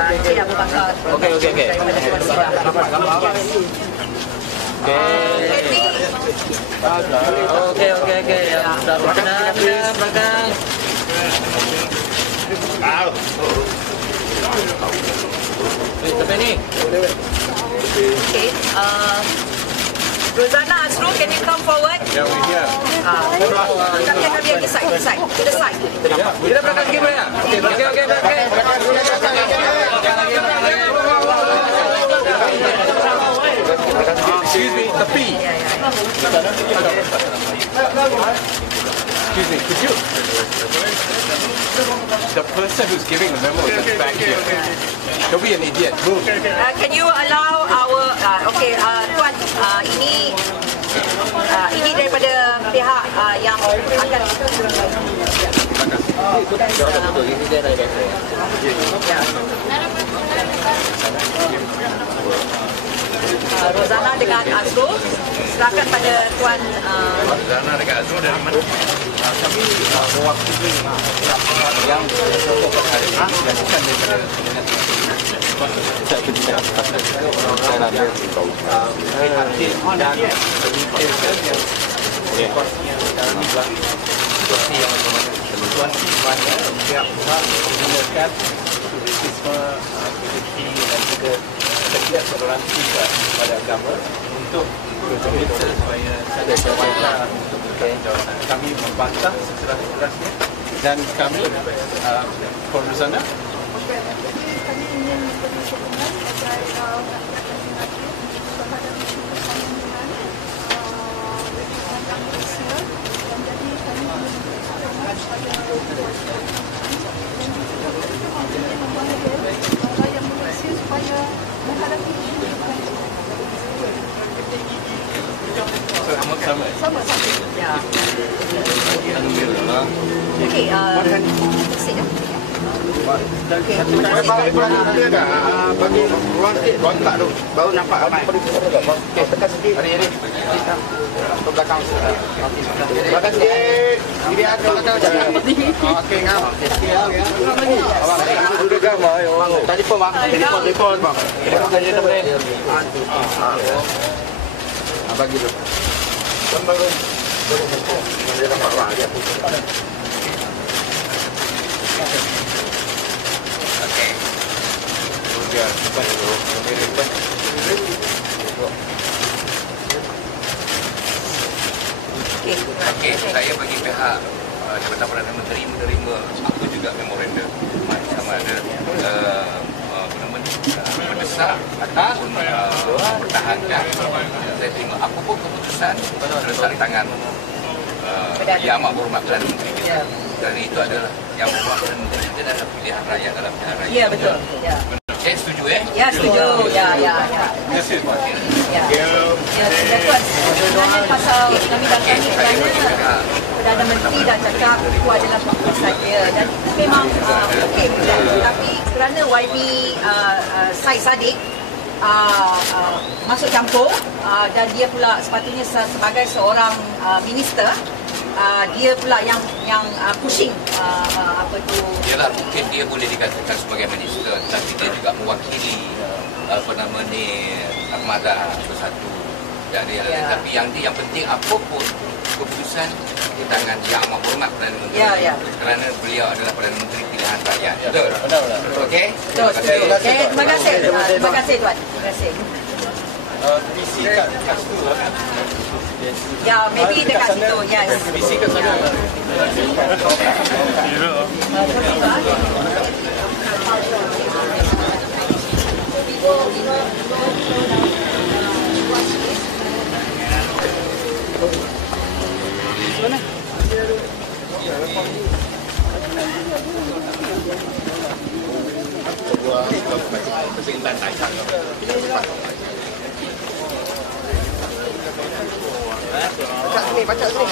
Encik Abu Bakar. Okey. Daripada Tuan Serah. Okey. Belakang. Sampai ni. Okay. Rozana Azrul, can you come forward? Yeah, we're here. Kami side. To the side. Kita belakang sikit boleh tak? Okey. Excuse me, tepi. Excuse me, could you? The person who's giving the memo is back here. Don't be an idiot. Move. Can you allow our Tuan, ini daripada pihak yang akan Rozana dengan Azrul, silakan pada Tuan. Perdana dekat Azrul dari mana? Kami mewakili yang bukan daripada situasi mana pihak pihak menggunakan aktivisme, aktiviti dan juga setiap toleransi kepada agama untuk meminta supaya ada jawatan untuk bertanggungjawab. Kami membantah sekeras-kerasnya dan kami Perdana kami ingin memberi sokongan agar rakyat terhadap isu perlindungan tentang Malaysia dan jadi kami ingin memberi sokongan kepada dan juga membangun rakyat Malaysia supaya menghadapi isu sama-sama. Ya. Okey, bagi ruang sikit, ruang tak tu baru nampak ramai. Okey, tekan sikit. Hari ke belakang. Belakang sikit. Diri atas belakang sikit. Okey, ngam. Awak duduk gambar orang. Telefon bang. Telefon bang. Telefon boleh. Bagi tu. Gambar tu. Dia nampak orang dia. Okey, saya bagi pihak Jabatan Perdana Menteri menerima apa juga memorandum sama ada mendesak ataupun mempertahankan. Saya terima apa pun keputusan terletak di tangan Yang Amat Berhormat Perdana Menteri kita. Dan itu adalah Yang Berhormat Perdana Menteri kita adalah pilihan rakyat dalam pilihan rakyat. Ya, betul. Ya. Saya setuju Ya, setuju. Ya. Terima kasih. Ya, Tuan. Sebenarnya pasal kami datang ni kerana Perdana Menteri dah cakap itu adalah fokus saja dan itu memang okey. Tapi kerana YB Syed Saddiq masuk campur dan dia pula sepatutnya sebagai seorang minister, dia pula yang pushing apa tu. Yalah, mungkin dia boleh dikatakan sebagai minister, tapi dia juga mewakili armada bersatu. Tapi yang penting apapun keputusan di tangan Yang Amat Berhormat Perdana Menteri. Kerana beliau adalah Perdana Menteri pilihan rakyat. Betul. Okey. Betul. Terima kasih. Terima kasih Tuan. Terima kasih. Visi kat situ lah. Ya, maybe dekat situ. Yes. Visi kat sana. Baca sini.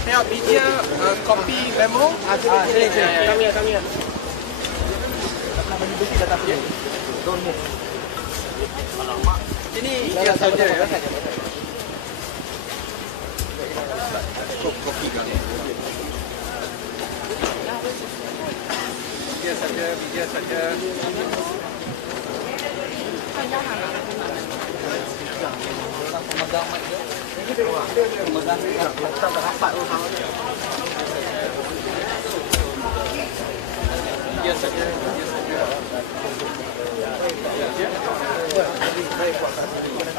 Pihak media copy memo. Kami. Don't move. Ini dia saja ya. Kopi kali. Dia saja.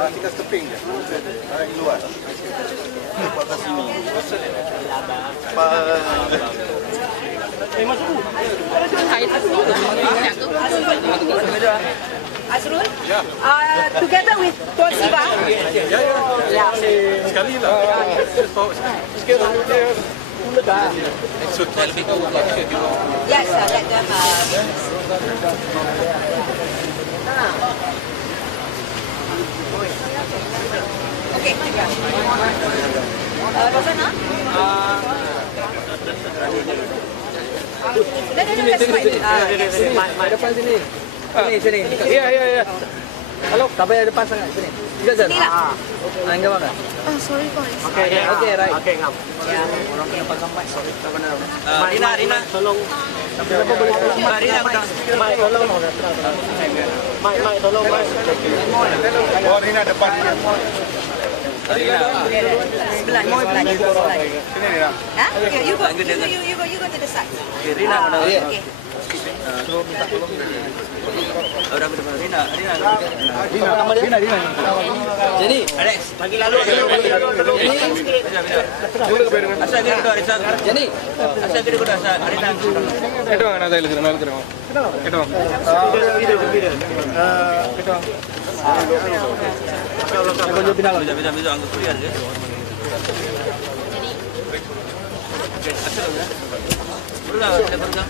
Kita stepping je. Keluar. Kat sini. Azrul? Ya. Together with Tuan Siva. Ya. Sekali lah. Sikit dia. Yes, let them. Okay. Rosana? That's fine. Depan sini. Sini. Ya. Halo, tak payah depan sangat. Sini. Juga Zan. Enggak mana? Sorry guys. Okay, right. Okey, ngam. Ya. Orang yang pasang mic. Sorry, tak benar. Rina, tolong. Kenapa boleh pasang mic? Rina, Mai tolong. Mai tolong, Mai. Oh, Rina depan. Sebelah. Sini Rina. Huh? You go to the side. Rina mana? Okay. Rina. Jadi, Alex, bagi lalu. Asal kira kau, jadi. asal kira kau asal. Rina. Itu mana saya lihat nama itu. Itu. Bisa anggap kuliah je. Okey, asal ya. Berulang. Berulang.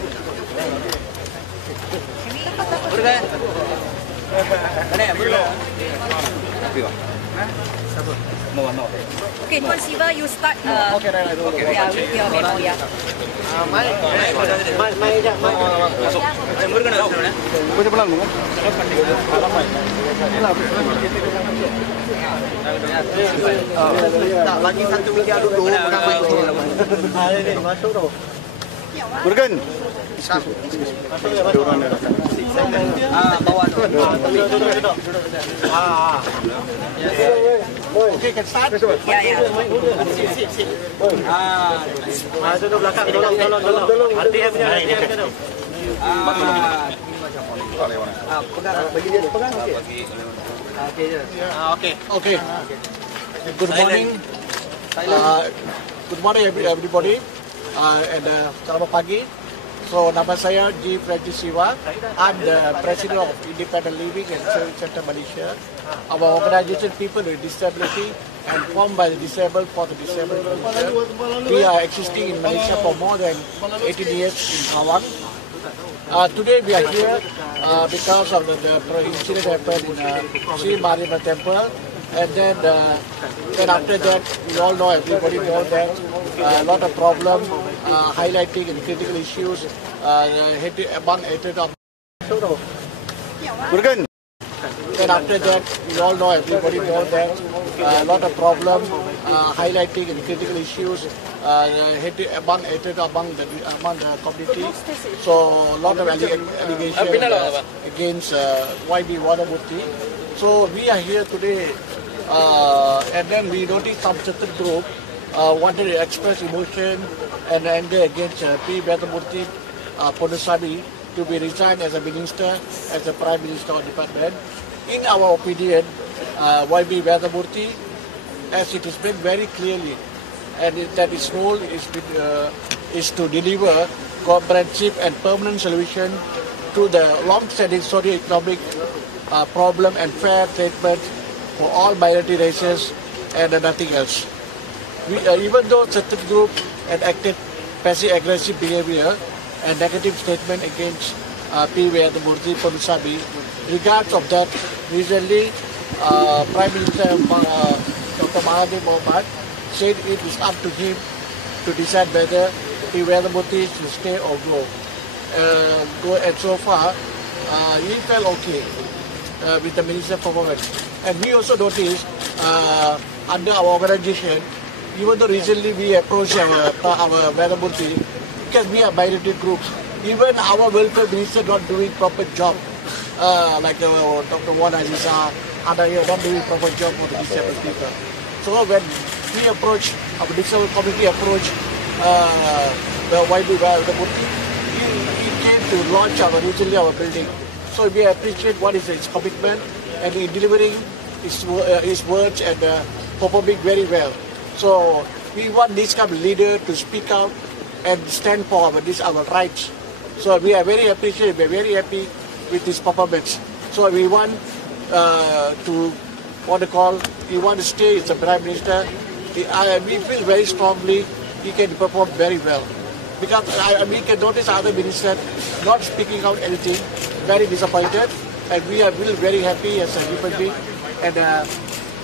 Okay, Tuan Siva, you start. Yeah, with your memo. Yeah. Tak, bagi satu media dulu. Masuk tu. Burgen. Bawah tu. Okey, can start. Yeah. Duduk belakang. Tolong. Hati punya. Pegang, bagi dia pegang. Okay. Good morning. Good morning everybody. And selamat pagi. So nama saya G. Freddy Siva. I'm the president of Independent Living and Service Center Malaysia. Our organization People with Disability and formed by the disabled for the disabled. We are existing in Malaysia for more than 18 years in Pawang. Today we are here because of the incident happened in Sri Mariamman Temple, and then after that we all know, everybody knows that a lot of problems highlighting and critical issues among hatred of Burgen. Then after that we all know, everybody knows that a lot of problems highlighting and critical issues among the community. So a lot of allegations against Waitha Moorty. So we are here today, and then we noticed some certain group wanted to express emotion and anger against Waitha Moorty Perdana to be resigned as a minister, as a prime minister of department. In our opinion, Waitha Moorty, as it is been very clearly, and that its role is to deliver comprehensive and permanent solution to the long-standing socio-economic problem and fair treatment for all minority races and nothing else. Even though certain groups had acted passive-aggressive behavior and negative statement against Waitha Moorty Perdana, regards of that, recently Prime Minister Dr. Mahathir Mohamad said it is up to him to decide whether Waitha Moorty should stay or go. And so far, he felt okay. with the Minister of Performance. And we also noticed under our organization, even though recently we approached our Moorty, because we are minority groups, even our welfare minister not doing proper job, like Dr. Wan Aziza, Ada here not doing proper job for the disabled people. So when we approach, our disabled community approach the Moorty, he came to launch recently our building. So we appreciate what is his commitment and in delivering his words and performing very well. So we want this kind of leader to speak out and stand for our rights. So we are very appreciative, we are very happy with this performance. So we want we want to stay as the Prime Minister. We feel very strongly he can perform very well. Because we can notice other ministers not speaking out anything, very disappointed, and we are really very happy as a human being. And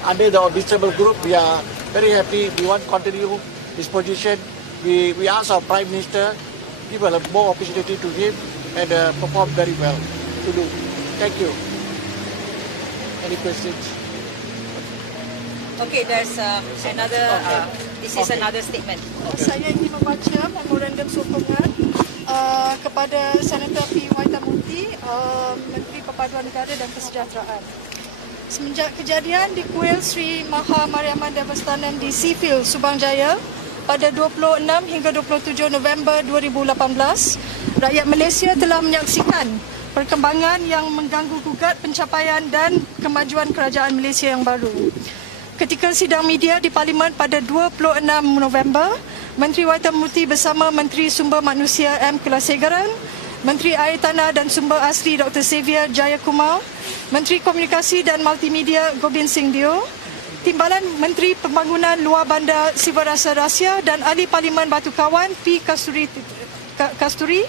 under the disabled group, we are very happy. We want to continue this position. We ask our Prime Minister give more opportunity to him and perform very well to do. Thank you. Any questions? Okay, there's another. This is another statement. Saya ingin membaca memorandum sokongan kepada Senator P.Waytha Moorty, Menteri Perpaduan Negara dan Kesejahteraan. Semenjak kejadian di kuil Sri Maha Mariamman Devastanam di Seafield, Subang Jaya pada 26 hingga 27 November 2018, rakyat Malaysia telah menyaksikan perkembangan yang mengganggu-gugat pencapaian dan kemajuan kerajaan Malaysia yang baru. Ketika sidang media di Parlimen pada 26 November, Menteri Waytha Moorty bersama Menteri Sumber Manusia M. Kulasegaran, Menteri Air Tanah dan Sumber Asli Dr. Xavier Jayakumar, Menteri Komunikasi dan Multimedia Gobind Singh Dio, Timbalan Menteri Pembangunan Luar Bandar Siberasa Rahsia dan Ahli Parlimen Batu Kawan P. Kasturi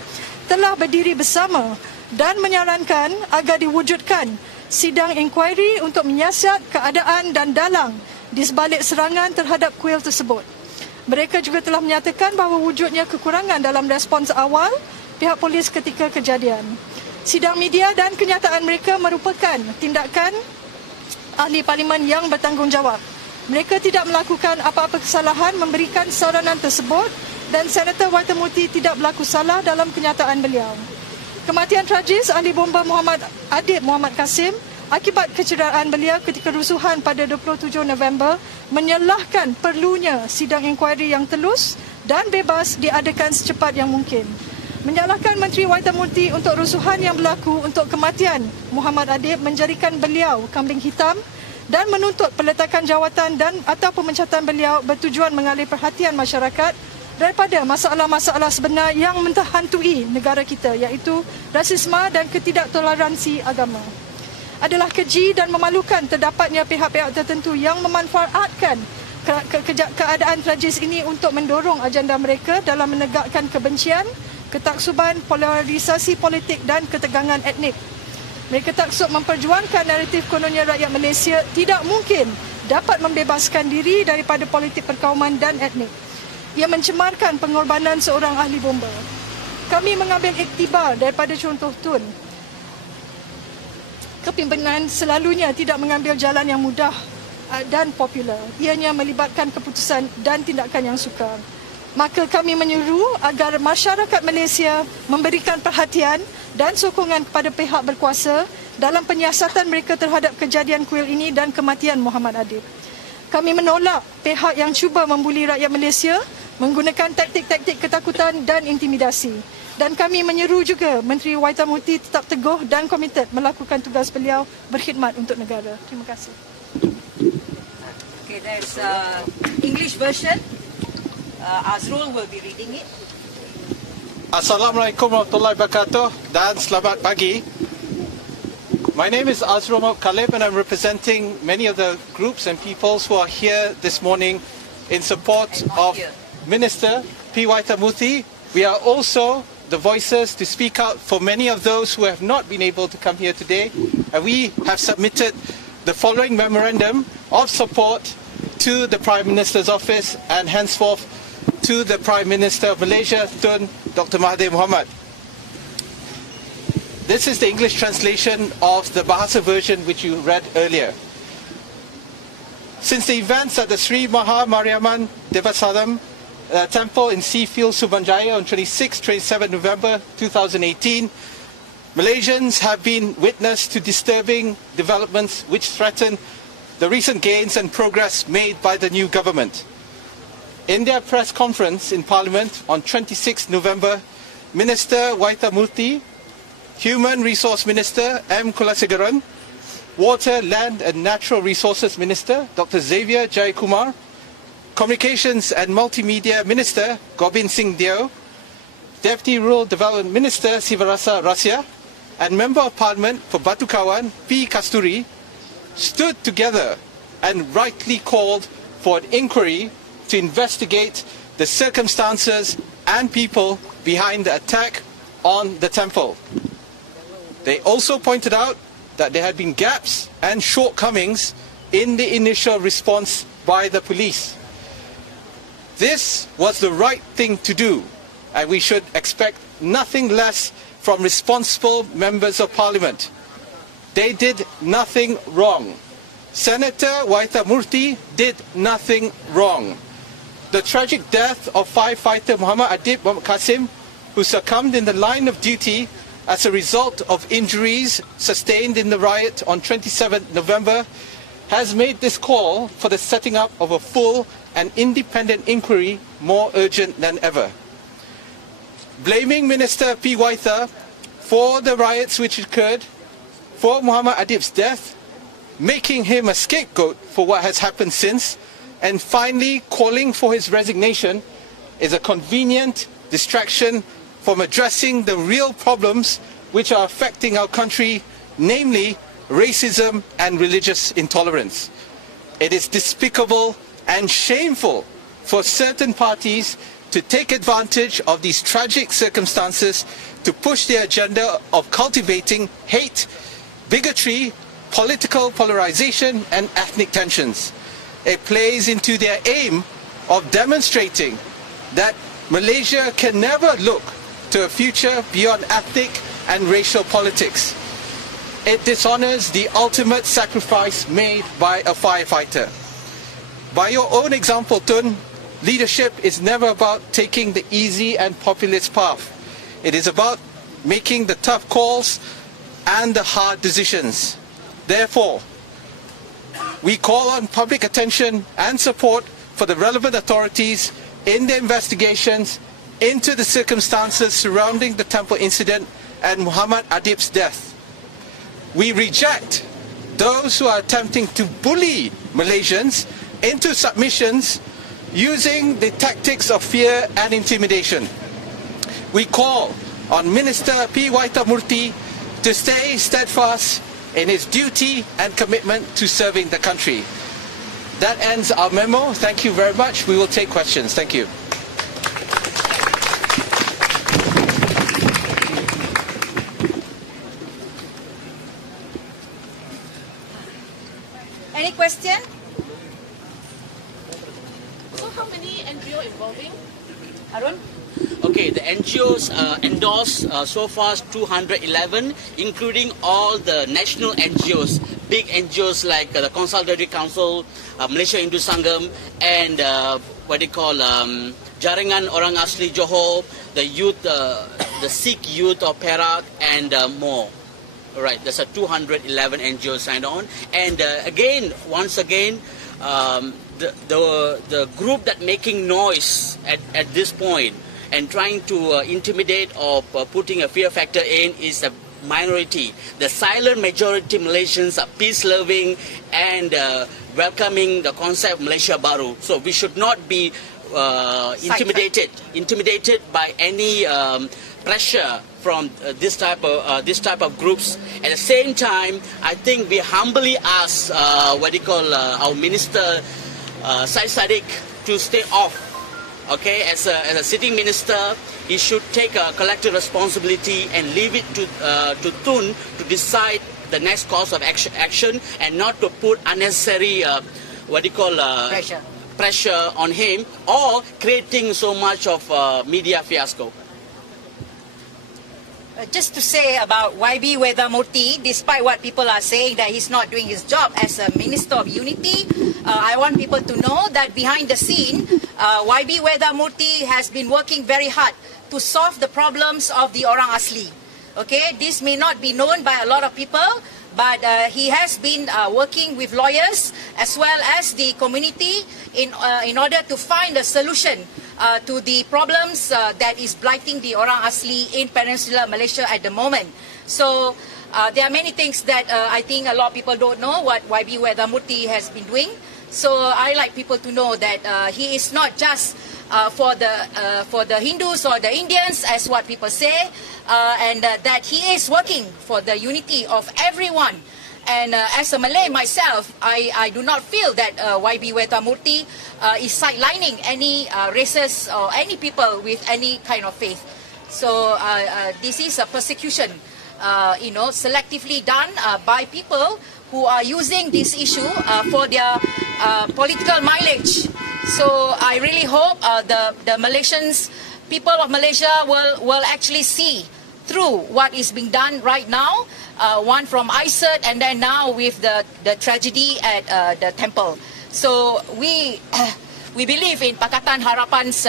telah berdiri bersama dan menyarankan agar diwujudkan sidang inkuari untuk menyiasat keadaan dan dalang di sebalik serangan terhadap kuil tersebut. Mereka juga telah menyatakan bahawa wujudnya kekurangan dalam respons awal pihak polis ketika kejadian. Sidang media dan kenyataan mereka merupakan tindakan ahli parlimen yang bertanggungjawab. Mereka tidak melakukan apa-apa kesalahan memberikan saranan tersebut dan Senator Waytha Moorty tidak berlaku salah dalam kenyataan beliau. Kematian tragis ahli bomba Muhammad Adib Muhammad Kasim akibat kecederaan beliau ketika rusuhan pada 27 November menyalahkan perlunya sidang inkuari yang telus dan bebas diadakan secepat yang mungkin. Menyalahkan Menteri Waytha Moorty untuk rusuhan yang berlaku untuk kematian Muhammad Adib menjadikan beliau kambing hitam dan menuntut peletakan jawatan dan atau pemecatan beliau bertujuan mengalih perhatian masyarakat daripada masalah-masalah sebenar yang menghantui negara kita, iaitu rasisme dan ketidaktoleransi agama. Adalah keji dan memalukan terdapatnya pihak-pihak tertentu yang memanfaatkan keadaan tragis ini untuk mendorong agenda mereka dalam menegakkan kebencian, ketaksuban, polarisasi politik dan ketegangan etnik. Mereka taksub memperjuangkan naratif kononnya rakyat Malaysia tidak mungkin dapat membebaskan diri daripada politik perkauman dan etnik. Ia mencemarkan pengorbanan seorang ahli bomba. Kami mengambil iktibar daripada contoh Tun. Kepimpinan selalunya tidak mengambil jalan yang mudah dan popular. Ianya melibatkan keputusan dan tindakan yang sukar. Maka kami menyeru agar masyarakat Malaysia memberikan perhatian dan sokongan kepada pihak berkuasa dalam penyiasatan mereka terhadap kejadian kuil ini dan kematian Muhammad Adib. Kami menolak pihak yang cuba membuli rakyat Malaysia menggunakan taktik-taktik ketakutan dan intimidasi. Dan kami menyeru juga Menteri Waytha Moorty tetap teguh dan komited melakukan tugas beliau berkhidmat untuk negara. Terima kasih. Okay, there's English version. Azrul will be reading it. Assalamualaikum warahmatullahi wabarakatuh dan selamat pagi. My name is Azrul Kalib and I'm representing many of the groups and peoples who are here this morning in support of Minister P. Waytha Moorty. We are also the voices to speak out for many of those who have not been able to come here today. And we have submitted the following memorandum of support to the Prime Minister's office and henceforth to the Prime Minister of Malaysia, Tun Dr. Mahathir Mohamad. This is the English translation of the Bahasa version which you read earlier. Since the events at the Sri Maha Mariamman Devasaram Temple in Seafield, Putrajaya on 26-27 November 2018, Malaysians have been witness to disturbing developments which threaten the recent gains and progress made by the new government. In their press conference in Parliament on 26 November, Minister Waytha Moorty, Human Resource Minister M. Kulasegaran, Water, Land and Natural Resources Minister Dr. Xavier Jayakumar, Communications and Multimedia Minister Gobind Singh Deo, Deputy Rural Development Minister Sivarasa Rasya, and Member of Parliament for Batu Kawan P. Kasturi stood together and rightly called for an inquiry to investigate the circumstances and people behind the attack on the temple. They also pointed out that there had been gaps and shortcomings in the initial response by the police. This was the right thing to do, and we should expect nothing less from responsible members of Parliament. They did nothing wrong. Senator Waytha Moorty did nothing wrong. The tragic death of firefighter Muhammad Adib Muhammad Qasim, who succumbed in the line of duty as a result of injuries sustained in the riot on 27 November, has made this call for the setting up of a full and independent inquiry more urgent than ever. Blaming Minister P. Waytha for the riots which occurred, for Muhammad Adib's death, making him a scapegoat for what has happened since, and finally calling for his resignation is a convenient distraction from addressing the real problems which are affecting our country, namely racism and religious intolerance. It is despicable and shameful for certain parties to take advantage of these tragic circumstances to push their agenda of cultivating hate, bigotry, political polarization and ethnic tensions. It plays into their aim of demonstrating that Malaysia can never look to a future beyond ethnic and racial politics. It dishonors the ultimate sacrifice made by a firefighter. By your own example, Tun, leadership is never about taking the easy and populist path. It is about making the tough calls and the hard decisions. Therefore, we call on public attention and support for the relevant authorities in their investigations into the circumstances surrounding the temple incident and Muhammad Adib's death. We reject those who are attempting to bully Malaysians into submissions using the tactics of fear and intimidation. We call on Minister P. Waytha Moorty to stay steadfast in his duty and commitment to serving the country. That ends our memo. Thank you very much. We will take questions. Thank you. Any question? So how many NGO involving? Arun? Okay, the NGOs endorsed so far 211, including all the national NGOs, big NGOs like the Consultative Council, Malaysia Hindu Sangam, and Jaringan Orang Asli Johor, the youth, the Sikh youth of Perak, and more. All right, there's a 211 NGOs signed on, and once again, the group that making noise at this point and trying to intimidate or putting a fear factor in is a minority. The silent majority Malaysians are peace-loving and welcoming the concept of Malaysia Baru. So we should not be intimidated by any pressure from this type of groups. At the same time, I think we humbly ask our Minister Syed Saddiq to stay off. Okay, as a sitting minister, he should take a collective responsibility and leave it to Tun to decide the next course of action and not to put unnecessary pressure on him or creating so much of media fiasco. Just to say about Waytha Moorty, despite what people are saying that he's not doing his job as a Minister of Unity, I want people to know that behind the scene, Waytha Moorty has been working very hard to solve the problems of the Orang Asli. Okay, this may not be known by a lot of people, but he has been working with lawyers as well as the community in order to find a solution to the problems that is blighting the Orang Asli in Peninsular Malaysia at the moment. So there are many things that I think a lot of people don't know what Waytha Moorty has been doing. So I like people to know that he is not just for the Hindus or the Indians, as what people say, and that he is working for the unity of everyone. And as a Malay myself, I do not feel that Waytha Moorty is sidelining any races or any people with any kind of faith. So this is a persecution, selectively done by people who are using this issue for their political mileage. So I really hope the Malaysians, people of Malaysia will actually see through what is being done right now, one from ISET and then now with the tragedy at the temple. So we believe in Pakatan Harapan's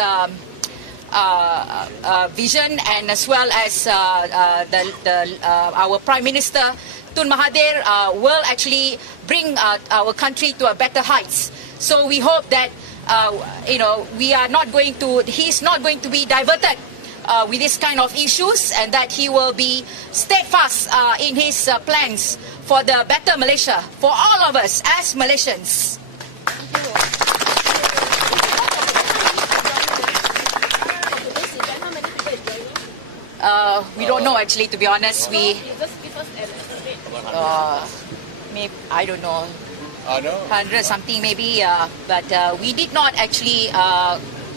vision, and as well as our Prime Minister Tun Mahathir will actually bring our country to a better heights. So we hope that we are not going to, he's not going to be diverted with this kind of issues, and that he will be steadfast in his plans for the better Malaysia for all of us as Malaysians. We don't know actually, to be honest. Maybe, I don't know. 100 something maybe, but we did not actually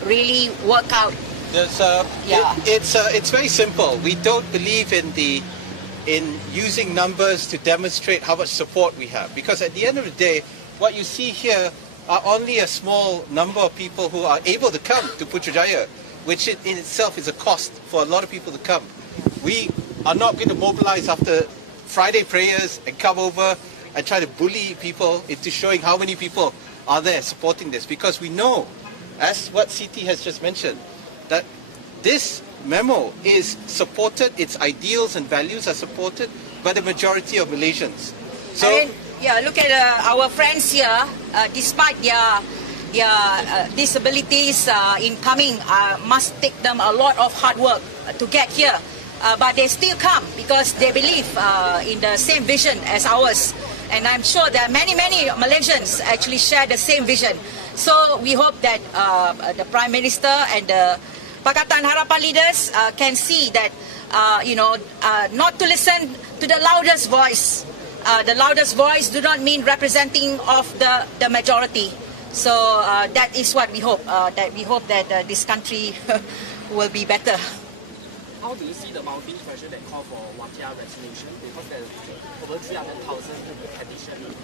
really work out. It's very simple. We don't believe in using numbers to demonstrate how much support we have, because at the end of the day, what you see here are only a small number of people who are able to come to Putrajaya, which in itself is a cost for a lot of people to come. We are not going to mobilize after Friday prayers and come over and try to bully people into showing how many people are there supporting this, because we know, as what CT has just mentioned, that this memo is supported, its ideals and values are supported by the majority of Malaysians. So, look at our friends here, despite their disabilities in coming, must take them a lot of hard work to get here. But they still come because they believe in the same vision as ours. And I'm sure there are many Malaysians actually share the same vision. So we hope that the Prime Minister and the Pakatan Harapan leaders can see that, not to listen to the loudest voice. The loudest voice do not mean representing of the majority. So that is what we hope. That this country will be better. How do you see the mounting pressure that call for Waytha resolution? Because there's over 300,000 petitions.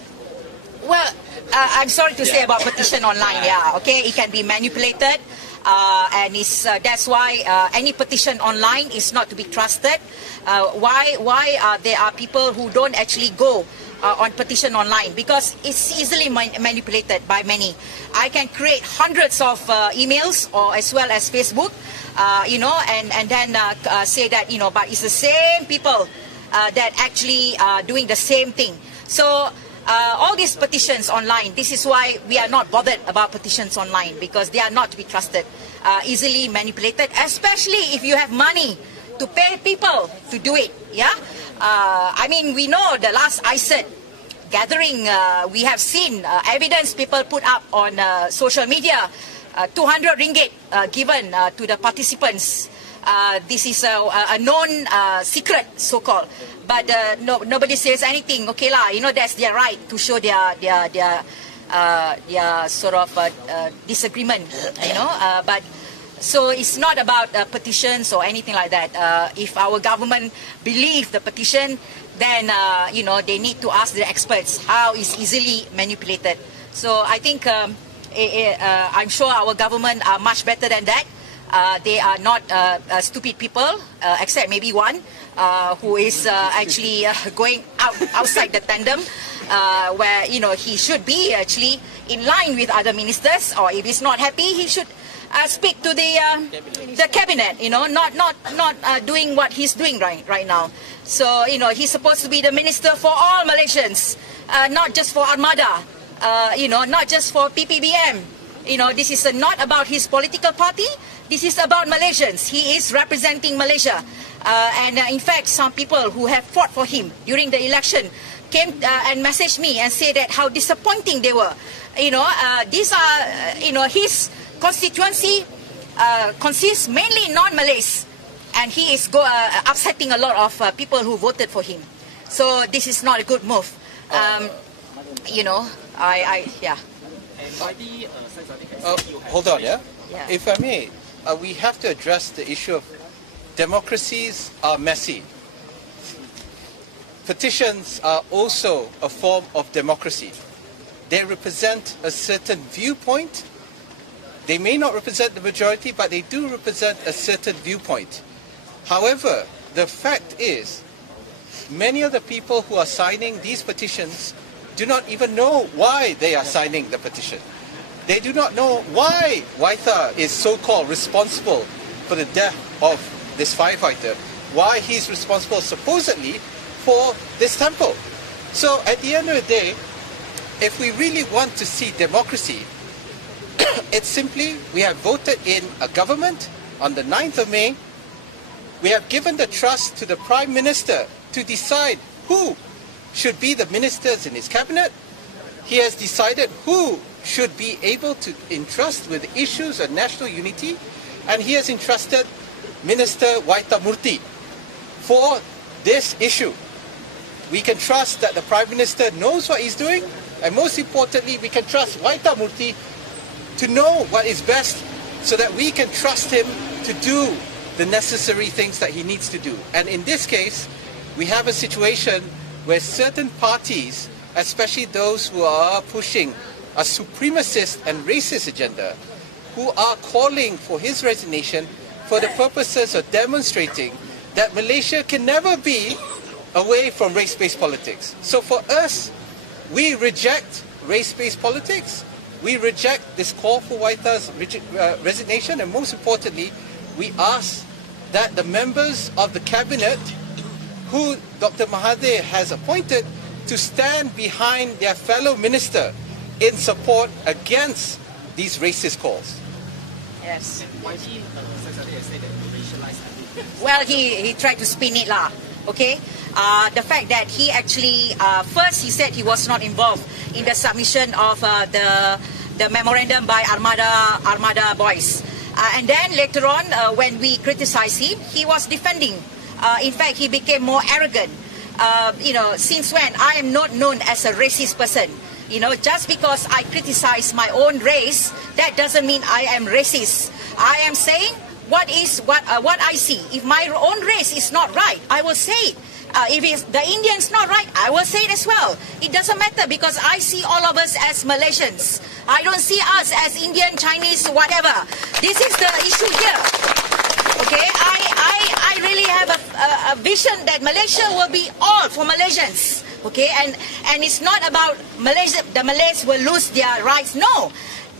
Well, I'm sorry to say about petition online. Okay, it can be manipulated, and that's why any petition online is not to be trusted. Why there are people who don't actually go on petition online? Because it's easily manipulated by many. I can create hundreds of emails or as well as Facebook, and then say that, but it's the same people that actually are doing the same thing. So all these petitions online, this is why we are not bothered about petitions online, because they are not to be trusted, easily manipulated, especially if you have money to pay people to do it. I mean, we know the last ISET gathering, we have seen evidence people put up on social media, 200 ringgit given to the participants. This is a known secret, so-called. But nobody says anything. Okay lah, that's their right to show their sort of disagreement. But so it's not about petitions or anything like that. If our government believe the petition, then they need to ask the experts how it's easily manipulated. So I think I'm sure our government are much better than that. They are not stupid people, except maybe one who is actually going outside the tandem, where he should be actually in line with other ministers, or if he's not happy, he should speak to the cabinet. Not doing what he's doing right now. So he's supposed to be the minister for all Malaysians, not just for Armada. Not just for PPBM. This is not about his political party. This is about Malaysians. He is representing Malaysia. And in fact, some people who have fought for him during the election came and messaged me and said that how disappointing they were. These are, his constituency consists mainly non-Malays. And he is upsetting a lot of people who voted for him. So this is not a good move. Yeah. Hold on, yeah? If I may, we have to address the issue of democracies are messy. Petitions are also a form of democracy. They represent a certain viewpoint. They may not represent the majority, but they do represent a certain viewpoint. However, the fact is, many of the people who are signing these petitions do not even know why they are signing the petition. They do not know why Waytha is so-called responsible for the death of this firefighter, why he's responsible supposedly for this temple. So at the end of the day, if we really want to see democracy, it's simply we have voted in a government on the 9th of May. We have given the trust to the Prime Minister to decide who should be the ministers in his cabinet. He has decided who should be able to entrust with issues of national unity, and he has entrusted Minister Waytha Moorty for this issue. We can trust that the Prime Minister knows what he's doing, and most importantly, we can trust Waytha Moorty to know what is best so that we can trust him to do the necessary things that he needs to do. And in this case, we have a situation where certain parties, especially those who are pushing a supremacist and racist agenda, who are calling for his resignation for the purposes of demonstrating that Malaysia can never be away from race-based politics. So for us, we reject race-based politics. We reject this call for Waytha's resignation, and most importantly, we ask that the members of the cabinet who Dr. Mahathir has appointed to stand behind their fellow minister in support against these racist calls. Yes. Well, he tried to spin it lah. Okay. The fact that he actually first he said he was not involved in the submission of the memorandum by Armada boys, and then later on when we criticized him, he was defending. In fact, he became more arrogant. Since when I am not known as a racist person. Just because I criticize my own race, that doesn't mean I am racist. I am saying what I see. If my own race is not right, I will say it. If the Indian's not right, I will say it as well. It doesn't matter because I see all of us as Malaysians. I don't see us as Indian, Chinese, whatever. This is the issue here. Okay, I really have a vision that Malaysia will be all for Malaysians. Okay, and it's not about Malaysia. The Malays will lose their rights. No,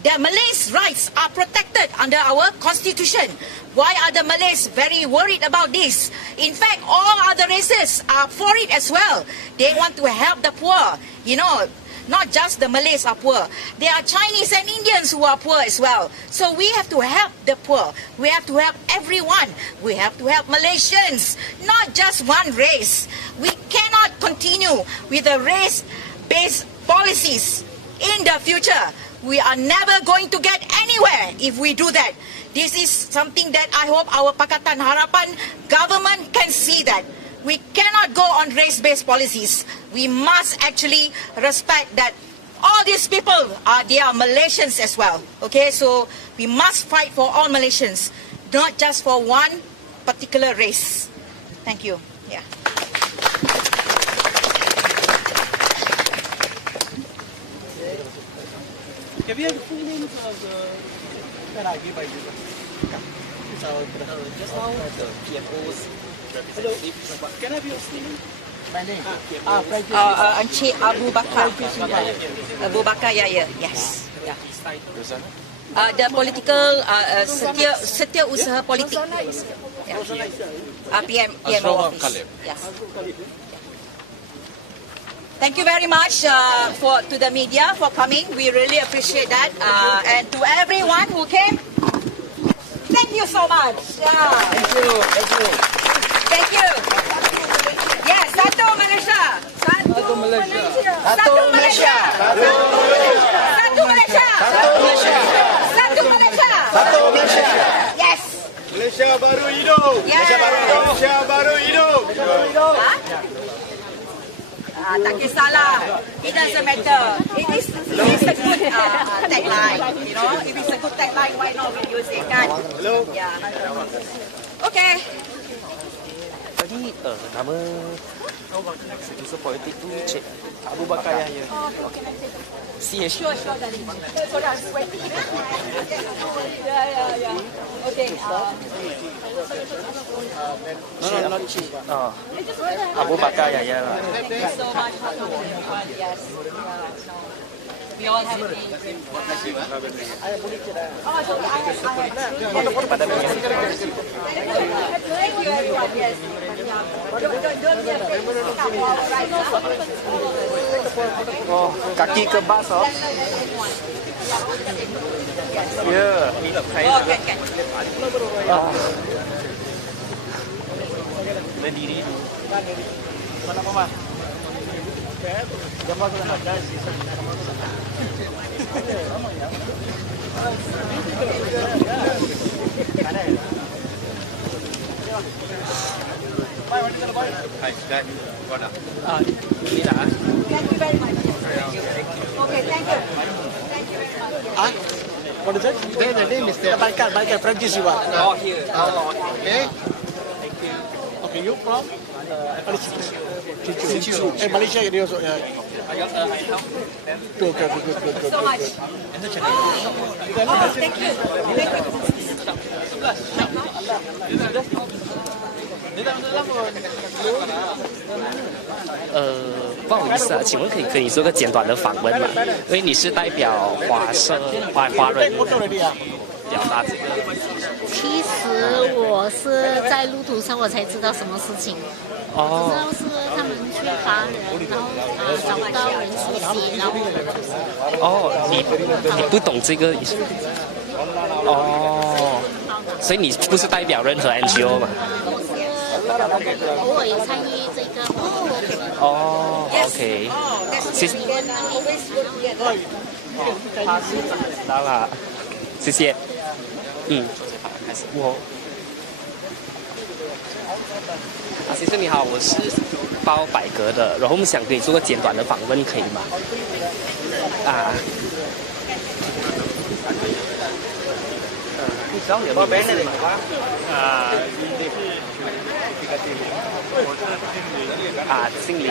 the Malays' rights are protected under our constitution. Why are the Malays very worried about this? In fact, all other races are for it as well. They want to help the poor. Not just the Malays are poor. There are Chinese and Indians who are poor as well. So we have to help the poor. We have to help everyone. We have to help Malaysians, not just one race. We cannot continue with the race-based policies in the future. We are never going to get anywhere if we do that. This is something that I hope our Pakatan Harapan government can see that. We cannot go on race-based policies. We must actually respect that all these people they are Malaysians as well. Okay, so we must fight for all Malaysians, not just for one particular race. Thank you. Yeah. Have you had the full names of the that I gave by you? Just now, the PFO's representative. Can I have your name? My name? Encik Abu Bakar. Abu Bakar Yaya. Yes. Yeah. The political setiausaha politik. PM office. Yes. Thank you very much to the media for coming. We really appreciate that. And to everyone who came, thank you so much. Yeah. Thank you. Thank you. Yes, satu Malaysia. Satu Malaysia. Satu Malaysia. Satu Malaysia. Satu Malaysia. Satu Malaysia. Satu Malaysia. Yes. Malaysia baru hidup. Malaysia baru hidup. Malaysia baru hidup. Tak kisahlah. It doesn't matter. It is a good tagline. You know, if it's a good tagline, why not we use it, kan? Hello. Yeah. Okay. Tadi nama setiausaha politik tu Cik Abu Bakar Yahya. CH. Sure, darling. So that's waiting. Yeah. Okay. No, not Cik. Abu Bakar Yahya lah. Thank you so much for coming. Yes. We all have names. Thank you, everyone. Yes. Don't be afraid to come all right. Oh, kaki kebas oh. Ya. Oh, kan. Berdiri dulu. Mana Mama? Jam berapa nak? Hi, Dad. What up? Ini lah. Thank you very much. Okay, thank you. Thank you very much. What is it? The name is there. Baikkan, Francis you are. Oh, here. Okay. Okay, you from? Malaysia you also. Yeah. Good. So much. Oh, thank you. Thank you. 不好意思啊，请问可以做个简短的访问吗？因为你是代表华人表达这个。其实我是在路途上我才知道什么事情。知道是他们去罚人，然后找不到人出席，然后你不懂这个意思。所以你不是代表任何 NGO 嘛？偶尔也参与这个活动。OK， 谢谢。知道了，谢谢。先生你好，我是包百格的，然后我们想跟你做个简短的访问，可以吗？你知道有没有事吗？姓林。